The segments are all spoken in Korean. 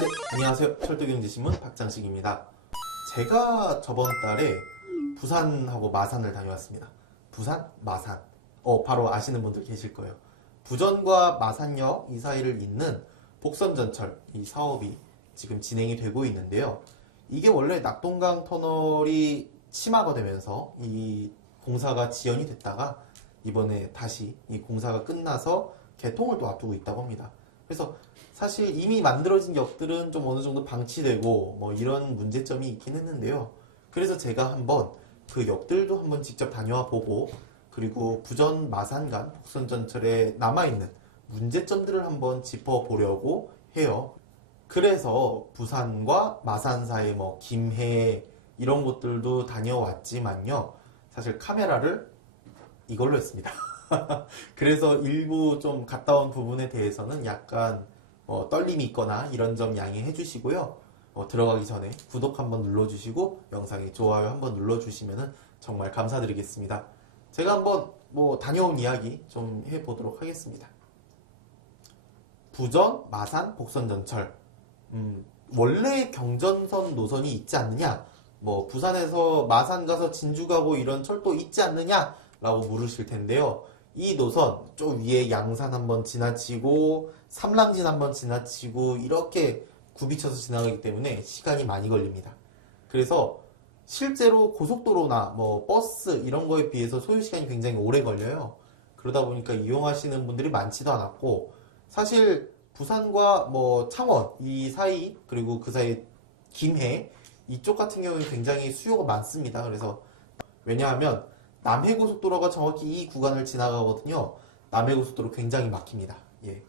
네, 안녕하세요. 철도경제신문 박장식입니다. 제가 저번 달에 부산하고 마산을 다녀왔습니다. 부산, 마산. 바로 아시는 분들 계실 거예요. 부전과 마산역 이 사이를 잇는 복선전철 이 사업이 지금 진행이 되고 있는데요. 이게 원래 낙동강 터널이 침하가 되면서 이 공사가 지연이 됐다가 이번에 다시 이 공사가 끝나서 개통을 또 앞두고 있다고 합니다. 그래서 사실 이미 만들어진 역들은 좀 어느 정도 방치되고 뭐 이런 문제점이 있긴 했는데요. 그래서 제가 한번 그 역들도 한번 직접 다녀와 보고, 그리고 부전 마산 간 복선전철에 남아있는 문제점들을 한번 짚어보려고 해요. 그래서 부산과 마산 사이 뭐 김해 이런 곳들도 다녀왔지만요. 사실 카메라를 이걸로 했습니다. 그래서 일부 좀 갔다 온 부분에 대해서는 약간 떨림이 있거나 이런 점 양해해 주시고요. 들어가기 전에 구독 한번 눌러주시고 영상에 좋아요 한번 눌러주시면 정말 감사드리겠습니다. 제가 한번 다녀온 이야기 좀 해보도록 하겠습니다. 부전, 마산, 복선전철. 원래 경전선 노선이 있지 않느냐? 부산에서 마산 가서 진주 가고 이런 철도 있지 않느냐? 라고 물으실 텐데요. 이 노선 좀 위에 양산 한번 지나치고 삼랑진 한번 지나치고 이렇게 굽이쳐서 지나가기 때문에 시간이 많이 걸립니다. 그래서 실제로 고속도로나 버스 이런 거에 비해서 소요 시간이 굉장히 오래 걸려요. 그러다 보니까 이용하시는 분들이 많지도 않았고, 사실 부산과 창원 이 사이, 그리고 그 사이 김해 이쪽 같은 경우는 굉장히 수요가 많습니다. 그래서 왜냐하면 남해고속도로가 정확히 이 구간을 지나가거든요. 남해고속도로 굉장히 막힙니다. 예.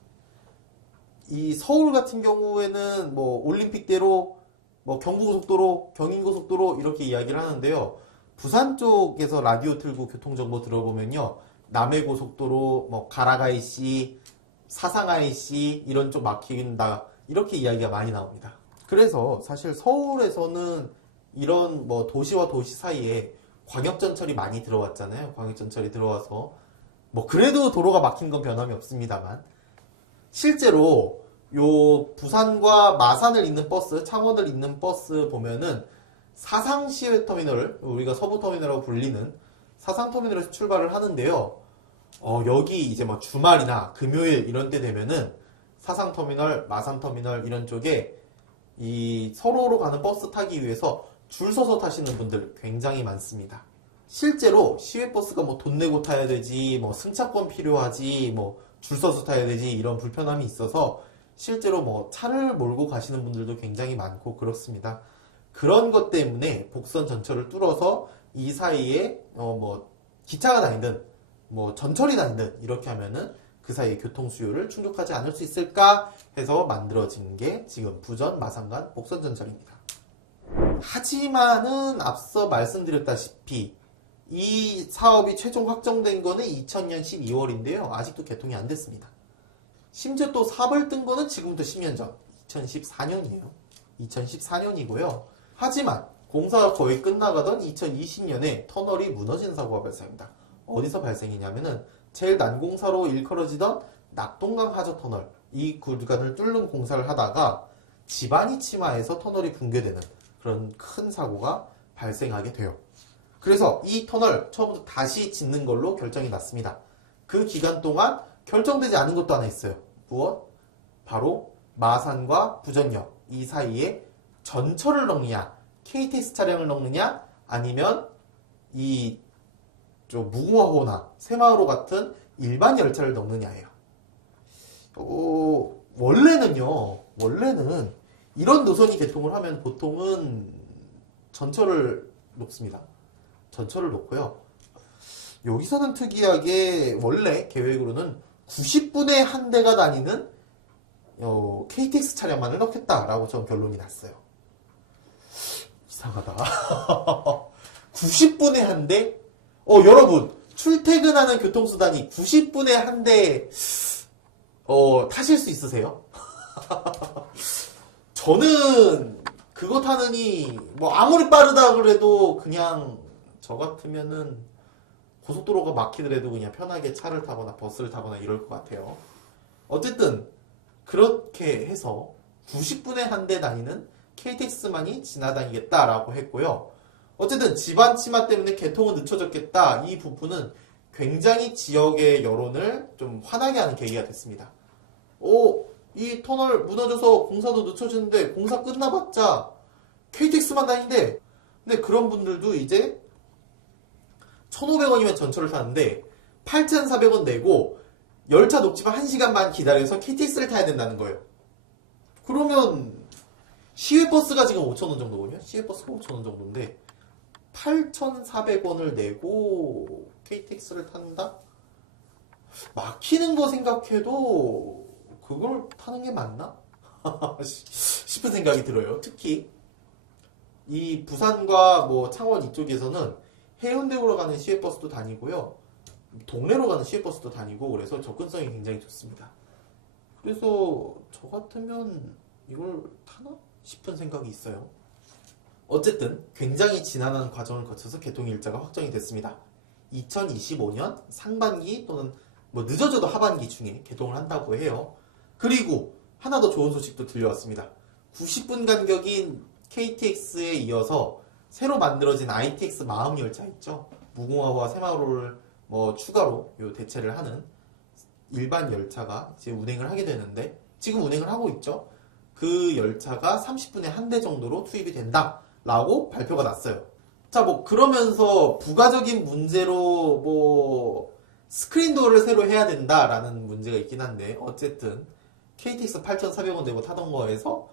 이 서울 같은 경우에는 올림픽대로, 경부고속도로, 경인고속도로 이렇게 이야기를 하는데요. 부산 쪽에서 라디오 틀고 교통정보 들어보면요. 남해고속도로, 가라가이시, 사상아이시 이런 쪽 막힌다. 이렇게 이야기가 많이 나옵니다. 그래서 사실 서울에서는 이런 도시와 도시 사이에 광역전철이 많이 들어왔잖아요. 광역전철이 들어와서 그래도 도로가 막힌 건 변함이 없습니다만, 실제로 요 부산과 마산을 잇는 버스, 창원을 잇는 버스 보면은 사상시외터미널, 우리가 서부터미널이라고 불리는 사상터미널에서 출발을 하는데요. 여기 이제 주말이나 금요일 이런 때 되면은 사상터미널, 마산터미널 이런 쪽에 이 서로로 가는 버스 타기 위해서 줄 서서 타시는 분들 굉장히 많습니다. 실제로 시외버스가 돈 내고 타야 되지, 승차권 필요하지, 줄 서서 타야 되지 이런 불편함이 있어서 실제로 차를 몰고 가시는 분들도 굉장히 많고 그렇습니다. 그런 것 때문에 복선 전철을 뚫어서 이 사이에 기차가 다니든 전철이 다니든 이렇게 하면은 그 사이의 교통 수요를 충족하지 않을 수 있을까 해서 만들어진 게 지금 부전 마산 간 복선 전철입니다. 하지만은 앞서 말씀드렸다시피 이 사업이 최종 확정된 거는 2000년 12월인데요. 아직도 개통이 안 됐습니다. 심지어 또 사업을 뜬 거는 지금부터 10년 전, 2014년이에요. 2014년이고요. 하지만 공사가 거의 끝나가던 2020년에 터널이 무너진 사고가 발생합니다. 어디서 발생했냐면은 제일 난공사로 일컬어지던 낙동강 하저터널 이 구간을 뚫는 공사를 하다가 지반이 침하해서 터널이 붕괴되는 그런 큰 사고가 발생하게 돼요. 그래서 이 터널 처음부터 다시 짓는 걸로 결정이 났습니다. 그 기간 동안 결정되지 않은 것도 하나 있어요. 무엇? 바로 마산과 부전역 이 사이에 전철을 넣느냐, KTX 차량을 넣느냐, 아니면 이 무궁화호나 새마을호 같은 일반 열차를 넣느냐예요. 원래는 이런 노선이 개통을 하면 보통은 전철을 놓습니다. 전철을 놓고요. 여기서는 특이하게 원래 계획으로는 90분에 한 대가 다니는 KTX 차량만을 넣겠다라고 전 결론이 났어요. 이상하다. 90분에 한 대? 여러분, 출퇴근하는 교통수단이 90분에 한 대 타실 수 있으세요? 저는 그거 타느니 아무리 빠르다 그래도 그냥 저 같으면은 고속도로가 막히더라도 그냥 편하게 차를 타거나 버스를 타거나 이럴 것 같아요. 어쨌든 그렇게 해서 90분에 한 대 다니는 KTX만이 지나다니겠다라고 했고요. 어쨌든 집안 침하 때문에 개통은 늦춰졌겠다. 이 부분은 굉장히 지역의 여론을 좀 화나게 하는 계기가 됐습니다. 이 터널 무너져서 공사도 늦춰지는데 공사 끝나봤자 KTX만 다닌대. 근데 그런 분들도 이제 1,500원이면 전철을 타는데 8,400원 내고 열차 녹지만 1시간만 기다려서 KTX를 타야 된다는 거예요. 그러면 시외버스가 지금 5,000원 정도거든요. 시외버스가 5,000원 정도인데 8,400원을 내고 KTX를 탄다? 막히는 거 생각해도 그걸 타는 게 맞나? 싶은 생각이 들어요. 특히 이 부산과 뭐 창원 이쪽에서는 해운대로 가는 시외버스도 다니고요. 동래로 가는 시외버스도 다니고 그래서 접근성이 굉장히 좋습니다. 그래서 저 같으면 이걸 타나? 싶은 생각이 있어요. 어쨌든 굉장히 지난한 과정을 거쳐서 개통 일자가 확정이 됐습니다. 2025년 상반기 또는 뭐 늦어져도 하반기 중에 개통을 한다고 해요. 그리고 하나 더 좋은 소식도 들려왔습니다. 90분 간격인 KTX에 이어서 새로 만들어진 ITX 마음 열차 있죠. 무궁화호와 새마을호를 뭐 추가로 요 대체를 하는 일반 열차가 이제 운행을 하게 되는데 지금 운행을 하고 있죠. 그 열차가 30분에 한 대 정도로 투입이 된다라고 발표가 났어요. 자, 뭐 그러면서 부가적인 문제로 뭐 스크린도어를 새로 해야 된다라는 문제가 있긴 한데 어쨌든 KTX 8,400원 내고 타던 거에서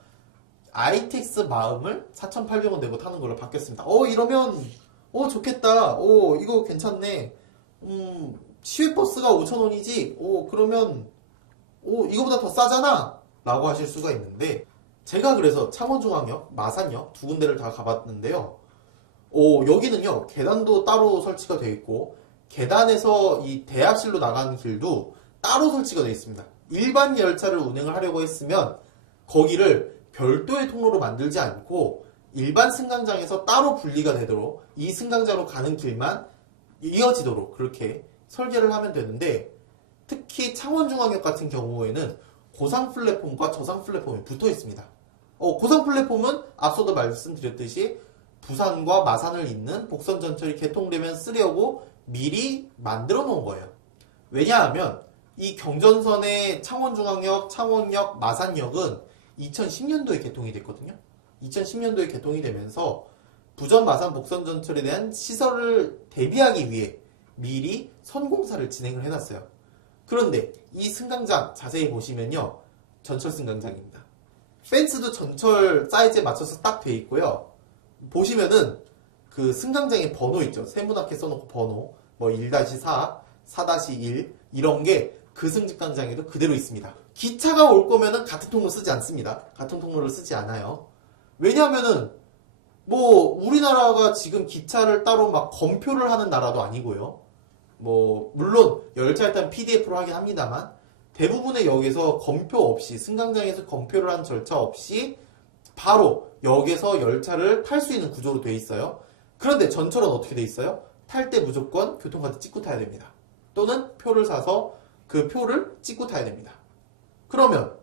ITX 마음을 4,800원 내고 타는 걸로 바뀌었습니다. 이러면 좋겠다. 이거 괜찮네. 시외버스가 5,000원이지. 그러면 이거보다 더 싸잖아. 라고 하실 수가 있는데 제가 그래서 창원중앙역, 마산역 두 군데를 다 가봤는데요. 여기는요 계단도 따로 설치가 되어 있고 계단에서 이 대합실로 나가는 길도 따로 설치가 되어 있습니다. 일반 열차를 운행을 하려고 했으면 거기를 별도의 통로로 만들지 않고 일반 승강장에서 따로 분리가 되도록 이 승강장으로 가는 길만 이어지도록 그렇게 설계를 하면 되는데 특히 창원중앙역 같은 경우에는 고상 플랫폼과 저상 플랫폼이 붙어 있습니다. 고상 플랫폼은 앞서도 말씀드렸듯이 부산과 마산을 잇는 복선 전철이 개통되면 쓰려고 미리 만들어 놓은 거예요. 왜냐하면 이 경전선의 창원중앙역, 창원역, 마산역은 2010년도에 개통이 됐거든요. 2010년도에 개통이 되면서 부전, 마산, 복선 전철에 대한 시설을 대비하기 위해 미리 선공사를 진행을 해놨어요. 그런데 이 승강장 자세히 보시면요. 전철 승강장입니다. 펜스도 전철 사이즈에 맞춰서 딱 돼 있고요. 보시면은 그 승강장의 번호 있죠. 세모나게 써놓고 번호 뭐 1-4, 4-1 이런 게 그 승강장에도 그대로 있습니다. 기차가 올 거면은 같은 통로 쓰지 않습니다. 같은 통로를 쓰지 않아요. 왜냐하면은 뭐 우리나라가 지금 기차를 따로 막 검표를 하는 나라도 아니고요. 뭐 물론 열차에 타면 PDF로 하긴 합니다만 대부분의 역에서 검표 없이 승강장에서 검표를 한 절차 없이 바로 역에서 열차를 탈 수 있는 구조로 돼 있어요. 그런데 전철은 어떻게 돼 있어요? 탈 때 무조건 교통카드 찍고 타야 됩니다. 또는 표를 사서 그 표를 찍고 타야 됩니다. 그러면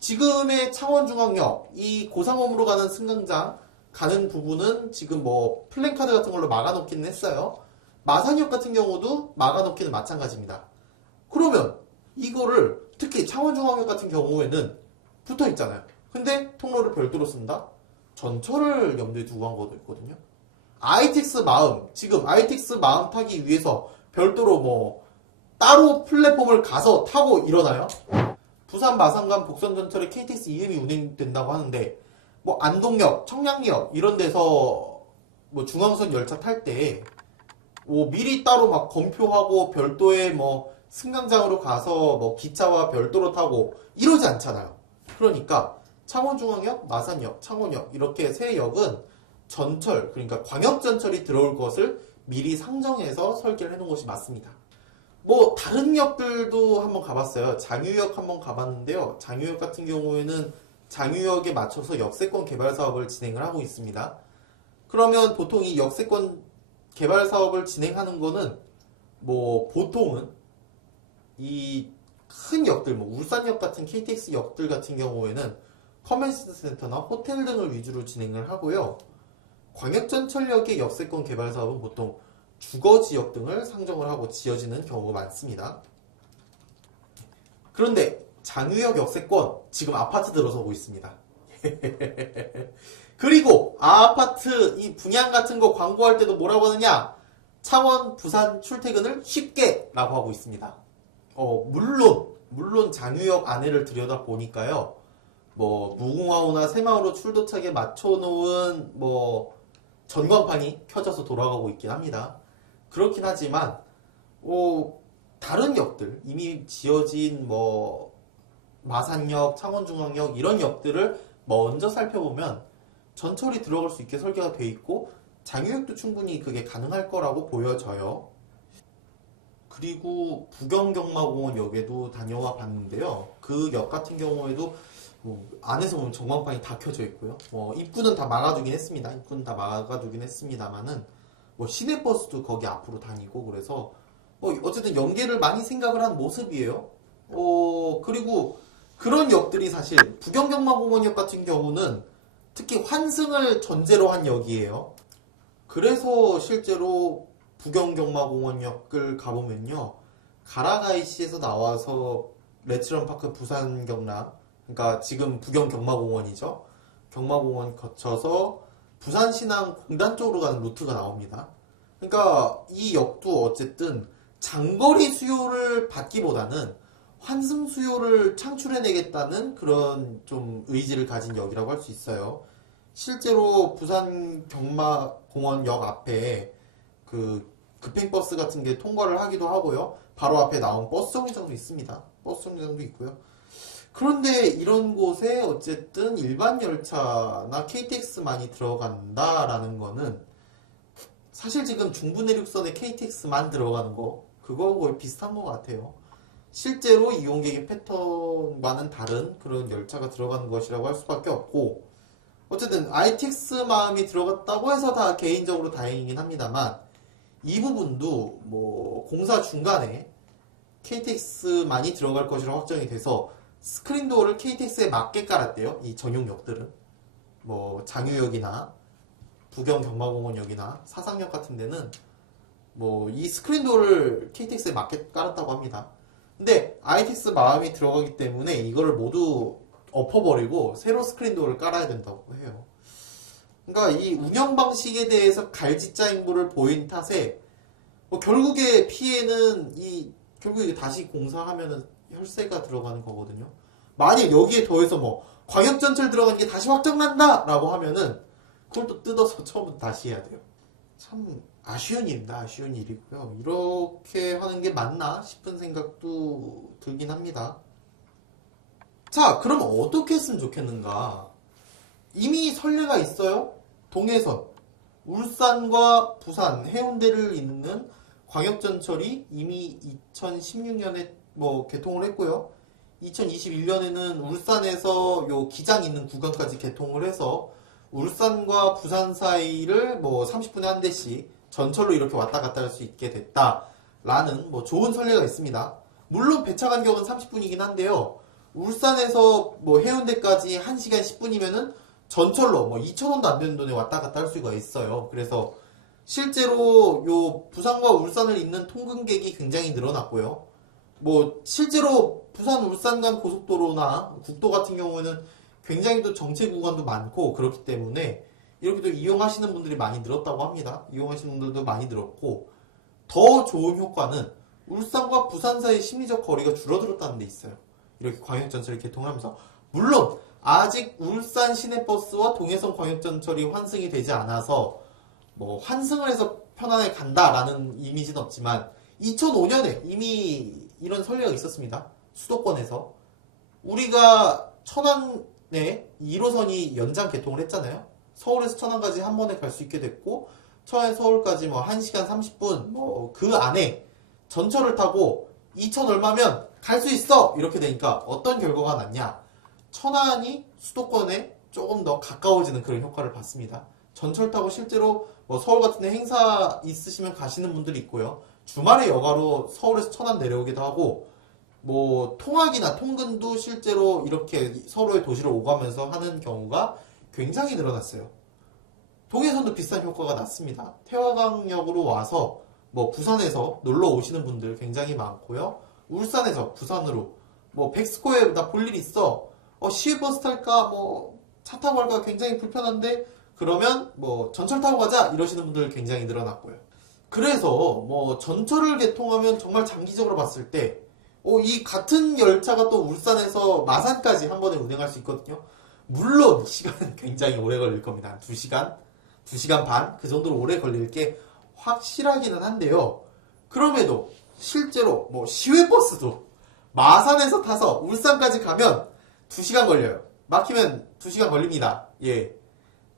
지금의 창원중앙역 이 고상홈으로 가는 승강장 가는 부분은 지금 뭐 플랜카드 같은 걸로 막아놓기는 했어요. 마산역 같은 경우도 막아놓기는 마찬가지입니다. 그러면 이거를 특히 창원중앙역 같은 경우에는 붙어 있잖아요. 근데 통로를 별도로 쓴다? 전철을 염두에 두고 한 것도 있거든요. ITX 마음, 지금 ITX 마음 타기 위해서 별도로 뭐 따로 플랫폼을 가서 타고 일어나요? 부산 마산간 복선전철에 KTX EM이 운행된다고 하는데 뭐 안동역, 청량역 이런 데서 뭐 중앙선 열차 탈 때 뭐 미리 따로 막 검표하고 별도의 뭐 승강장으로 가서 뭐 기차와 별도로 타고 이러지 않잖아요. 그러니까 창원중앙역, 마산역, 창원역 이렇게 세 역은 전철, 그러니까 광역전철이 들어올 것을 미리 상정해서 설계를 해놓은 것이 맞습니다. 뭐 다른 역들도 한번 가봤어요. 장유역 한번 가봤는데요. 장유역 같은 경우에는 장유역에 맞춰서 역세권 개발 사업을 진행을 하고 있습니다. 그러면 보통 이 역세권 개발 사업을 진행하는 거는 뭐 보통은 이 큰 역들, 뭐 울산역 같은 KTX 역들 같은 경우에는 커맨드 센터나 호텔 등을 위주로 진행을 하고요. 광역전철역의 역세권 개발 사업은 보통 주거지역 등을 상정을 하고 지어지는 경우가 많습니다. 그런데 장유역 역세권 지금 아파트 들어서고 있습니다. 그리고 아파트 이 분양 같은 거 광고할 때도 뭐라고 하느냐? 창원, 부산 출퇴근을 쉽게 라고 하고 있습니다. 물론 장유역 안에를 들여다 보니까요. 뭐 무궁화호나 새마을호 출도착에 맞춰놓은 뭐 전광판이 켜져서 돌아가고 있긴 합니다. 그렇긴 하지만 다른 역들 이미 지어진 뭐 마산역, 창원중앙역 이런 역들을 먼저 살펴보면 전철이 들어갈 수 있게 설계가 돼 있고 장유역도 충분히 그게 가능할 거라고 보여져요. 그리고 부경경마공원역에도 다녀와 봤는데요. 그 역 같은 경우에도 뭐 안에서 보면 전광판이 다 켜져 있고요. 입구는 다 막아두긴 했습니다. 입구는 다 막아두긴 했습니다만은 뭐 시내버스도 거기 앞으로 다니고 그래서 어쨌든 연계를 많이 생각을 한 모습이에요. 그리고 그런 역들이 사실 부경경마공원역 같은 경우는 특히 환승을 전제로 한 역이에요. 그래서 실제로 부경경마공원역을 가보면요. 가라가이시에서 나와서 레츠런파크 부산 경남, 그러니까 지금 부경경마공원이죠. 경마공원 거쳐서 부산신항 공단 쪽으로 가는 루트가 나옵니다. 그러니까 이 역도 어쨌든 장거리 수요를 받기보다는 환승 수요를 창출해내겠다는 그런 좀 의지를 가진 역이라고 할 수 있어요. 실제로 부산 경마공원역 앞에 그 급행버스 같은 게 통과를 하기도 하고요. 바로 앞에 나온 버스 정류장도 있습니다. 버스 정류장도 있고요. 그런데 이런 곳에 어쨌든 일반 열차나 KTX만이 들어간다라는 거는 사실 지금 중부내륙선에 KTX만 들어가는 거 그거 거의 비슷한 것 같아요. 실제로 이용객의 패턴과는 다른 그런 열차가 들어가는 것이라고 할 수밖에 없고 어쨌든 ITX 마음이 들어갔다고 해서 다 개인적으로 다행이긴 합니다만 이 부분도 뭐 공사 중간에 KTX만이 들어갈 것이라 확정이 돼서 스크린도어를 KTX에 맞게 깔았대요. 이 전용 역들은 뭐 장유역이나 부경경마공원역이나 사상역 같은 데는 뭐 이 스크린도어를 KTX에 맞게 깔았다고 합니다. 근데 ITX 마음이 들어가기 때문에 이거를 모두 엎어버리고 새로 스크린도어를 깔아야 된다고 해요. 그러니까 이 운영 방식에 대해서 갈지자행보를 보인 탓에 결국에 피해는 결국에 다시 공사하면은 혈세가 들어가는 거거든요. 만약 여기에 더해서 뭐 광역전철 들어가는 게 다시 확정난다 라고 하면은 그걸 또 뜯어서 처음부터 다시 해야 돼요. 참 아쉬운 일입니다. 아쉬운 일이고요. 이렇게 하는 게 맞나 싶은 생각도 들긴 합니다. 자, 그럼 어떻게 했으면 좋겠는가? 이미 선례가 있어요. 동해선, 울산과 부산, 해운대를 잇는 광역전철이 이미 2016년에 뭐 개통을 했고요. 2021년에는 울산에서 요 기장 있는 구간까지 개통을 해서 울산과 부산 사이를 뭐 30분에 한 대씩 전철로 이렇게 왔다 갔다 할 수 있게 됐다라는 뭐 좋은 선례가 있습니다. 물론 배차 간격은 30분이긴 한데요. 울산에서 뭐 해운대까지 1시간 10분이면은 전철로 뭐 2,000원도 안 되는 돈에 왔다 갔다 할 수가 있어요. 그래서 실제로 요 부산과 울산을 잇는 통근객이 굉장히 늘어났고요. 뭐 실제로 부산 울산 간 고속도로나 국도 같은 경우에는 굉장히 또 정체 구간도 많고 그렇기 때문에 이렇게 또 이용하시는 분들이 많이 늘었다고 합니다. 이용하시는 분들도 많이 늘었고 더 좋은 효과는 울산과 부산 사이 심리적 거리가 줄어들었다는 데 있어요. 이렇게 광역전철이 개통하면서 물론 아직 울산 시내버스와 동해선 광역전철이 환승이 되지 않아서 뭐 환승을 해서 편안하게 간다라는 이미지는 없지만 2005년에 이미 이런 선례가 있었습니다. 수도권에서 우리가 천안에 1호선이 연장 개통을 했잖아요. 서울에서 천안까지 한 번에 갈 수 있게 됐고 천안에서 서울까지 뭐 1시간 30분 뭐 그 안에 전철을 타고 2천 얼마면 갈 수 있어 이렇게 되니까 어떤 결과가 났냐? 천안이 수도권에 조금 더 가까워지는 그런 효과를 봤습니다. 전철 타고 실제로 뭐 서울 같은 데 행사 있으시면 가시는 분들이 있고요. 주말에 여가로 서울에서 천안 내려오기도 하고 뭐 통학이나 통근도 실제로 이렇게 서로의 도시를 오가면서 하는 경우가 굉장히 늘어났어요. 동해선도 비슷한 효과가 났습니다. 태화강역으로 와서 뭐 부산에서 놀러 오시는 분들 굉장히 많고요. 울산에서 부산으로 뭐 백스코에 나 볼 일 있어. 시외버스 탈까? 뭐 차 타고 갈까? 굉장히 불편한데 그러면 뭐 전철 타고 가자 이러시는 분들 굉장히 늘어났고요. 그래서 뭐 전철을 개통하면 정말 장기적으로 봤을 때 이 같은 열차가 또 울산에서 마산까지 한 번에 운행할 수 있거든요. 물론 시간은 굉장히 오래 걸릴 겁니다. 한 2시간, 2시간 반 그 정도로 오래 걸릴 게 확실하기는 한데요. 그럼에도 실제로 뭐 시외버스도 마산에서 타서 울산까지 가면 2시간 걸려요. 막히면 2시간 걸립니다. 예.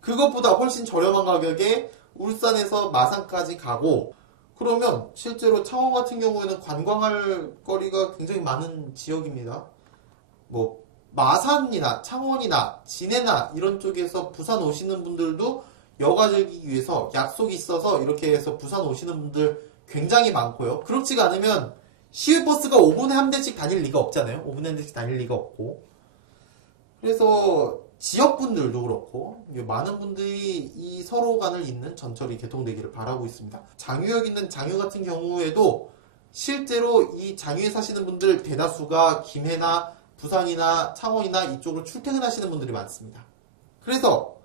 그것보다 훨씬 저렴한 가격에 울산에서 마산까지 가고 그러면 실제로 창원 같은 경우에는 관광할 거리가 굉장히 많은 지역입니다. 뭐 마산이나 창원이나 진해나 이런 쪽에서 부산 오시는 분들도 여가 즐기기 위해서 약속이 있어서 이렇게 해서 부산 오시는 분들 굉장히 많고요. 그렇지가 않으면 시외버스가 5분에 한 대씩 다닐 리가 없잖아요. 5분에 한 대씩 다닐 리가 없고. 그래서 지역분들도 그렇고 많은 분들이 이 서로 간을 잇는 전철이 개통되기를 바라고 있습니다. 장유역 있는 장유 같은 경우에도 실제로 이 장유에 사시는 분들 대다수가 김해나 부산이나 창원이나 이쪽으로 출퇴근하시는 분들이 많습니다. 그래서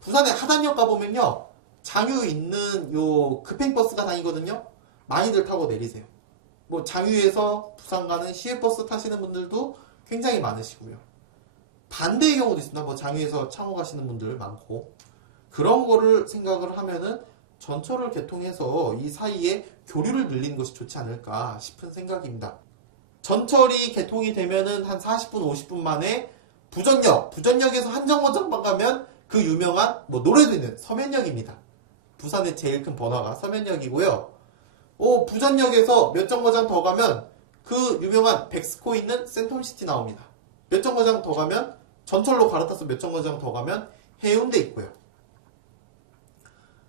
부산의 하단역 가보면요. 장유 있는 요 급행버스가 다니거든요. 많이들 타고 내리세요. 뭐 장유에서 부산 가는 시외버스 타시는 분들도 굉장히 많으시고요. 반대의 경우도 있습니다. 뭐 장유에서 창원 가시는 분들 많고 그런 거를 생각을 하면은 전철을 개통해서 이 사이에 교류를 늘리는 것이 좋지 않을까 싶은 생각입니다. 전철이 개통이 되면은 한 40분, 50분 만에 부전역에서 한정거장만 가면 그 유명한 뭐 노래도 있는 서면역입니다. 부산의 제일 큰 번화가 서면역이고요. 부전역에서 몇 정거장 더 가면 그 유명한 백스코 있는 센텀시티 나옵니다. 몇 정거장 더 가면 전철로 갈아타서 몇 정거장 더 가면 해운대 있고요.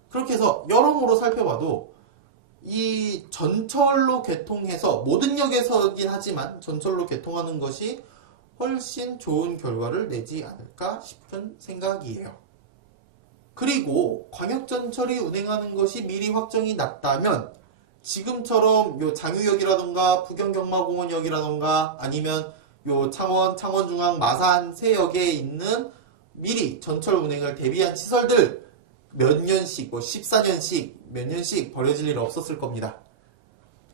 그렇게 해서 여러모로 살펴봐도 이 전철로 개통해서 모든 역에서긴 하지만 전철로 개통하는 것이 훨씬 좋은 결과를 내지 않을까 싶은 생각이에요. 그리고 광역전철이 운행하는 것이 미리 확정이 났다면 지금처럼 요 장유역이라던가 부경경마공원역이라던가 아니면 요 창원중앙, 마산 세 역에 있는 미리 전철 운행을 대비한 시설들 몇 년씩, 14년씩, 몇 년씩 버려질 일 없었을 겁니다.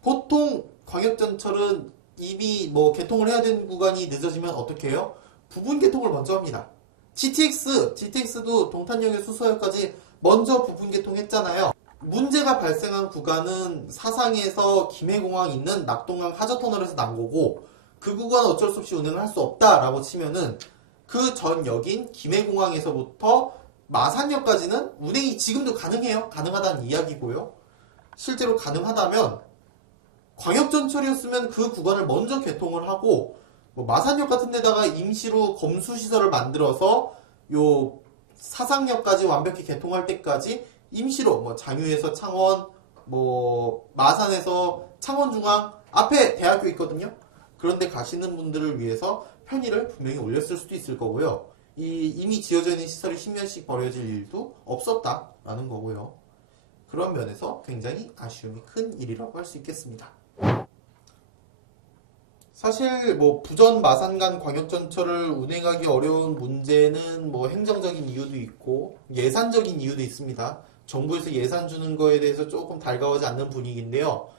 보통 광역전철은 이미 개통을 해야 되는 구간이 늦어지면 어떻게 해요? 부분 개통을 먼저 합니다. GTX도 동탄역에 수서역까지 먼저 부분 개통했잖아요. 문제가 발생한 구간은 사상에서 김해공항 있는 낙동강 하저터널에서 난 거고 그 구간은 어쩔 수 없이 운행을 할 수 없다라고 치면은 그 전 역인 김해공항에서부터 마산역까지는 운행이 지금도 가능해요. 가능하다는 이야기고요. 실제로 가능하다면 광역전철이었으면 그 구간을 먼저 개통을 하고 마산역 같은 데다가 임시로 검수시설을 만들어서 요 사상역까지 완벽히 개통할 때까지 임시로 장유에서 창원, 마산에서 창원중앙 앞에 대학교 있거든요. 그런데 가시는 분들을 위해서 편의를 분명히 올렸을 수도 있을 거고요. 이미 지어져 있는 시설이 10년씩 버려질 일도 없었다라는 거고요. 그런 면에서 굉장히 아쉬움이 큰 일이라고 할 수 있겠습니다. 사실 부전 마산 간 광역전철을 운행하기 어려운 문제는 행정적인 이유도 있고 예산적인 이유도 있습니다. 정부에서 예산 주는 거에 대해서 조금 달가워하지 않는 분위기인데요.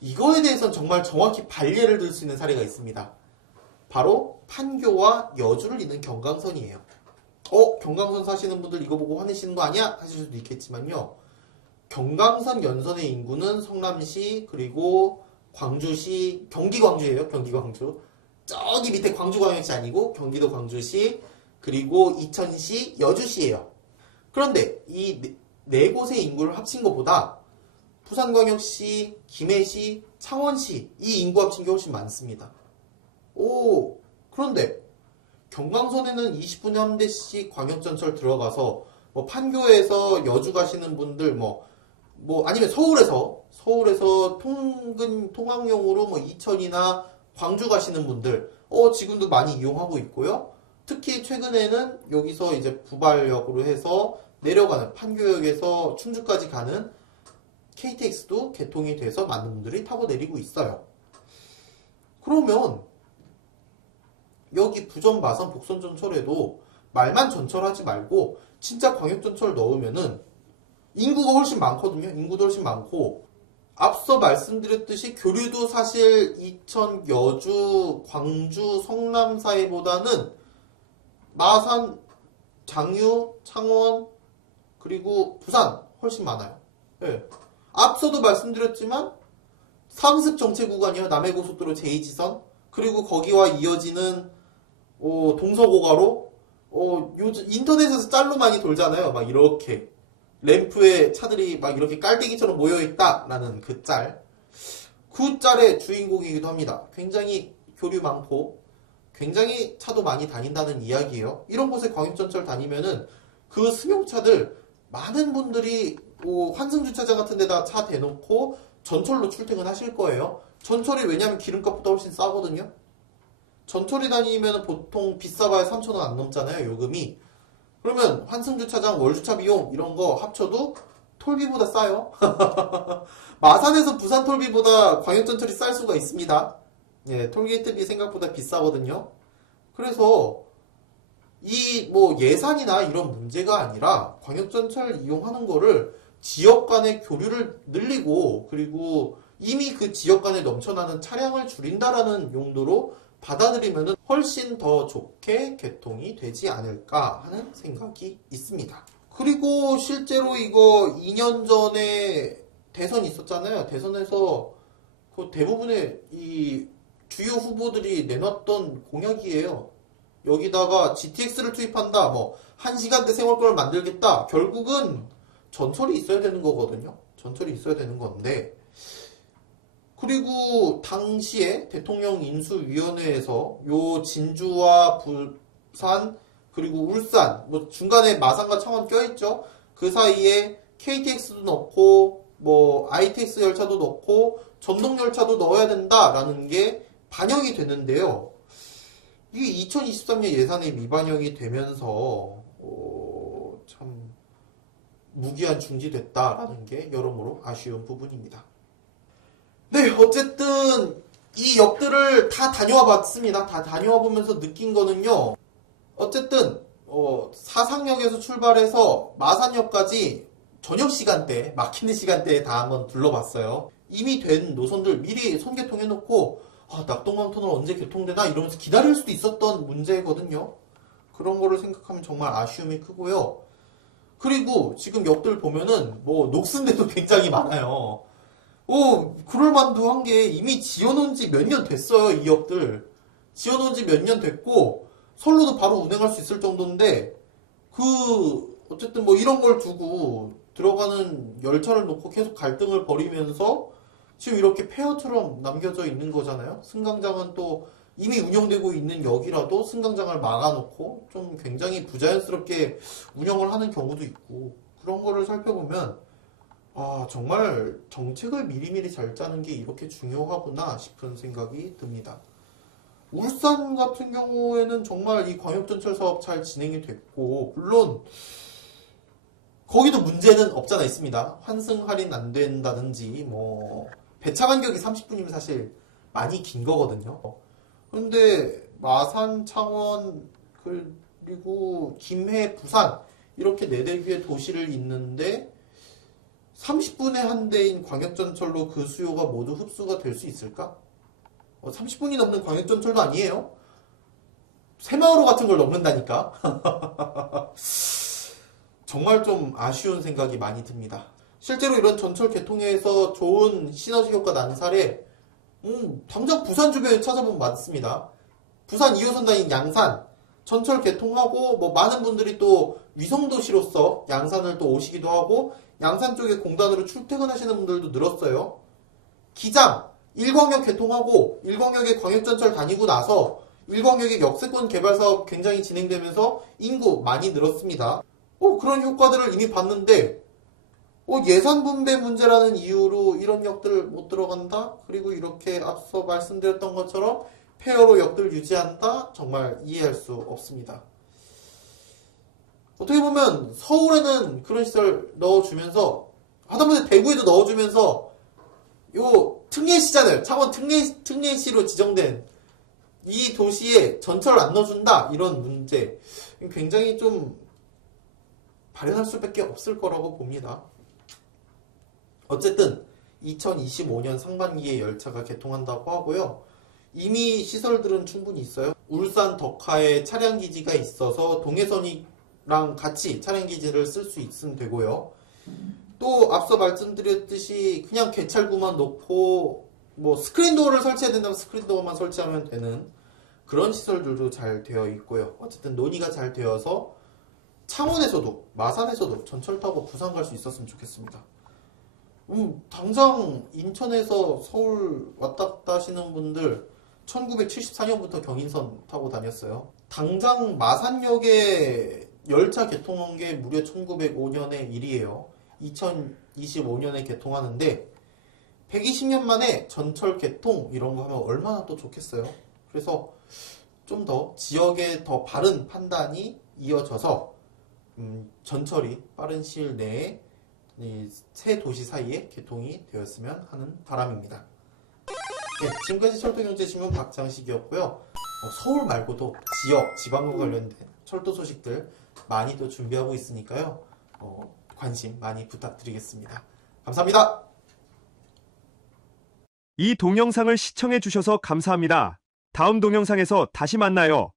이거에 대해서는 정말 정확히 반례를 들 수 있는 사례가 있습니다. 바로 판교와 여주를 잇는 경강선이에요. 경강선 사시는 분들 이거 보고 화내시는 거 아니야? 하실 수도 있겠지만요. 경강선 연선의 인구는 성남시 그리고 광주시, 광주예요. 경기 광주. 저기 밑에 광주광역시 아니고 경기도 광주시 그리고 이천시, 여주시예요. 그런데 이 네 곳의 인구를 합친 것보다 부산광역시, 김해시, 창원시 이 인구 합친 게 훨씬 많습니다. 그런데 경강선에는 20분에 한 대씩 광역전철 들어가서 판교에서 여주 가시는 분들 아니면 서울에서 통학용으로 이천이나 광주 가시는 분들, 지금도 많이 이용하고 있고요. 특히 최근에는 여기서 이제 부발역으로 해서 내려가는 판교역에서 충주까지 가는 KTX도 개통이 돼서 많은 분들이 타고 내리고 있어요. 그러면 여기 부전, 마산, 복선 전철에도 말만 전철하지 말고 진짜 광역전철 넣으면은 인구가 훨씬 많거든요. 인구도 훨씬 많고 앞서 말씀드렸듯이 교류도 사실 이천, 여주, 광주, 성남 사이보다는 마산, 장유, 창원 그리고 부산 훨씬 많아요. 네. 앞서도 말씀드렸지만 상습 정체 구간이요. 남해고속도로 제2지선 그리고 거기와 이어지는 동서고가로 요즘 인터넷에서 짤로 많이 돌잖아요. 막 이렇게 램프에 차들이 막 이렇게 깔때기처럼 모여있다라는 그 짤. 그 짤의 주인공이기도 합니다. 굉장히 교류 많고 굉장히 차도 많이 다닌다는 이야기예요. 이런 곳에 광역전철 다니면은 그 승용차들 많은 분들이 환승주차장 같은 데다 차 대놓고 전철로 출퇴근하실 거예요. 전철이 왜냐면 기름값보다 훨씬 싸거든요. 전철이 다니면 보통 비싸봐야 3,000원 안 넘잖아요. 요금이. 그러면 환승주차장, 월주차 비용 이런 거 합쳐도 톨비보다 싸요. 마산에서 부산 톨비보다 광역전철이 쌀 수가 있습니다. 예, 톨게이트비 생각보다 비싸거든요. 그래서 이 예산이나 이런 문제가 아니라 광역전철 이용하는 거를 지역 간의 교류를 늘리고 그리고 이미 그 지역 간에 넘쳐나는 차량을 줄인다라는 용도로 받아들이면 훨씬 더 좋게 개통이 되지 않을까 하는 생각이 있습니다. 그리고 실제로 이거 2년 전에 대선이 있었잖아요. 대선에서 그 대부분의 이 주요 후보들이 내놨던 공약이에요. 여기다가 GTX를 투입한다, 1시간대 세월권을 만들겠다. 결국은 전철이 있어야 되는 거거든요. 전철이 있어야 되는 건데. 그리고 당시에 대통령 인수위원회에서 요 진주와 부산 그리고 울산 중간에 마산과 창원 껴있죠. 그 사이에 KTX도 넣고 ITX 열차도 넣고 전동 열차도 넣어야 된다라는 게 반영이 됐는데요. 이게 2023년 예산에 미반영이 되면서 참 무기한 중지됐다라는 게 여러모로 아쉬운 부분입니다. 네, 어쨌든 이 역들을 다 다녀와 봤습니다. 다 다녀와 보면서 느낀 거는요. 어쨌든 사상역에서 출발해서 마산역까지 저녁 시간대, 막히는 시간대에 다 한번 둘러봤어요. 이미 된 노선들 미리 선개통해놓고 낙동강 터널 언제 개통되나 이러면서 기다릴 수도 있었던 문제거든요. 그런 거를 생각하면 정말 아쉬움이 크고요. 그리고 지금 역들 보면은 녹슨 데도 굉장히 많아요. 그럴만도 한 게 이미 지어놓은 지 몇 년 됐어요. 이 역들 지어놓은 지 몇 년 됐고 선로도 바로 운행할 수 있을 정도인데 어쨌든 이런 걸 두고 들어가는 열차를 놓고 계속 갈등을 벌이면서 지금 이렇게 폐허처럼 남겨져 있는 거잖아요. 승강장은 또 이미 운영되고 있는 역이라도 승강장을 막아놓고 좀 굉장히 부자연스럽게 운영을 하는 경우도 있고 그런 거를 살펴보면 정말 정책을 미리미리 잘 짜는 게 이렇게 중요하구나 싶은 생각이 듭니다. 울산 같은 경우에는 정말 이 광역전철 사업 잘 진행이 됐고 물론 거기도 문제는 없잖아 있습니다. 환승 할인 안 된다든지 배차 간격이 30분이면 사실 많이 긴 거거든요. 그런데 마산, 창원 그리고 김해, 부산 이렇게 4대 도시를 잇는데 30분에 한 대인 광역전철로 그 수요가 모두 흡수가 될 수 있을까? 30분이 넘는 광역전철도 아니에요. 새마을호 같은 걸 넘는다니까. 정말 좀 아쉬운 생각이 많이 듭니다. 실제로 이런 전철 개통에서 좋은 시너지 효과 나는 사례 당장 부산 주변에 찾아보면 많습니다. 부산 2호선 다닌 양산 전철 개통하고 많은 분들이 또 위성도시로서 양산을 또 오시기도 하고 양산 쪽에 공단으로 출퇴근하시는 분들도 늘었어요. 기장 1광역 개통하고 1광역에 광역전철 다니고 나서 1광역의 역세권 개발 사업 굉장히 진행되면서 인구 많이 늘었습니다. 그런 효과들을 이미 봤는데 예산 분배 문제라는 이유로 이런 역들 못 들어간다? 그리고 이렇게 앞서 말씀드렸던 것처럼 폐허로 역들 유지한다? 정말 이해할 수 없습니다. 어떻게 보면 서울에는 그런 시설 넣어주면서 하다못해 대구에도 넣어주면서 요 특례시잖아요. 창원 특례시로 지정된 이 도시에 전철을 안 넣어준다 이런 문제 굉장히 좀 발현할 수밖에 없을 거라고 봅니다. 어쨌든 2025년 상반기에 열차가 개통한다고 하고요. 이미 시설들은 충분히 있어요. 울산 덕화에 차량기지가 있어서 동해선이랑 같이 차량기지를 쓸 수 있으면 되고요. 또 앞서 말씀드렸듯이 그냥 개찰구만 놓고 뭐 스크린도어를 설치해야 된다면 스크린도어만 설치하면 되는 그런 시설들도 잘 되어 있고요. 어쨌든 논의가 잘 되어서 창원에서도 마산에서도 전철 타고 부산 갈 수 있었으면 좋겠습니다. 당장 인천에서 서울 왔다 갔다 하시는 분들 1974년부터 경인선 타고 다녔어요. 당장 마산역에 열차 개통한 게 무려 1905년의 일이에요. 2025년에 개통하는데 120년 만에 전철 개통 이런 거 하면 얼마나 또 좋겠어요. 그래서 좀 더 지역의 더 바른 판단이 이어져서 전철이 빠른 시일 내에 이 세 도시 사이에 개통이 되었으면 하는 바람입니다. 네, 지금까지 철도경제신문 박장식이었고요. 서울 말고도 지역, 지방과 관련된 철도 소식들 많이 또 준비하고 있으니까요. 관심 많이 부탁드리겠습니다. 감사합니다. 이 동영상을 시청해 주셔서 감사합니다. 다음 동영상에서 다시 만나요.